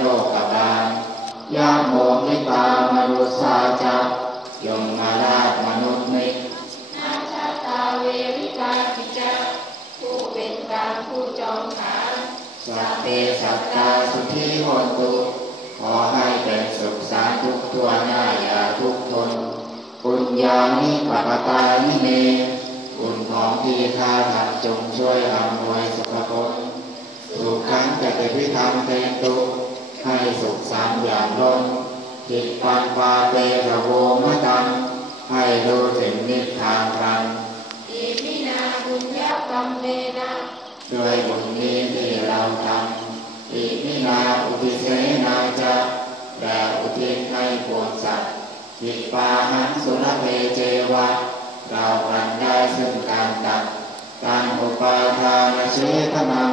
โลกบาลยาโมนิปามรุสาจักยมมาราชมนุษย์มิตรนาชาตาเวริกาปิจาผู้เป็นกลางผู้จองหาสัพเพสัตตาสุขีโหนตุขอให้เป็นสุขสารทุกตัวหน้าอย่าทุกข์ทนปุญญานิปัปตานิเมบุญของที่ข้าทำจงช่วยอำนวยสุขผลสุขขังจะเป็นพิธรรมเตตุให้ สุขสามอย่างล้นจิตปันปาเตระโวมะตัง ให้รู้ถึงนิพพานรังอิมินาบุญญากรรมเมนะด้วยบุญนี้ที่เราทำอิมินาอุทิเสนาจะแด่อุทิศให้ปวงสัตว์จิตปาหังสุรเพเจวะ เราพันได้ซึ่งการตัดการอุปาทานเชทนัง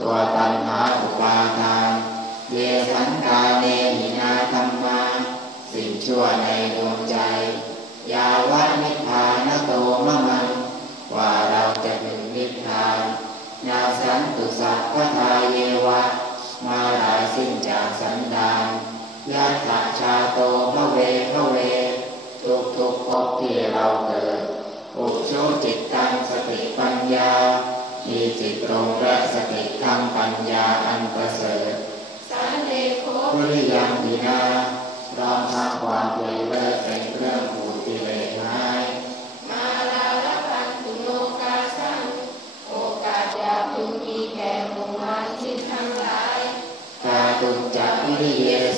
ตัวตัณหาอุปาทาน ชั่วในดวงใจ ยาวันิพพานโตมะมัน ว่าเราจะถึงนิพพานนาสันตุสัพพทายเยวะ มาลายสิ้นจากสันดานยาตาชาโตพระเวพระเว ทุกทุกภพที่เราเกิด อุโชจิตตังสติปัญญา มีจิตตรงและสติธรรมปัญญาอันประเสริฐ ความบริเวณเป็นเครื่องผูกกิเลสไว้มาลาลพันธุโลกาสังโอกาสจะพึงมีแก่หมู่มารชิตทั้งหลาย กาตุจักวิเย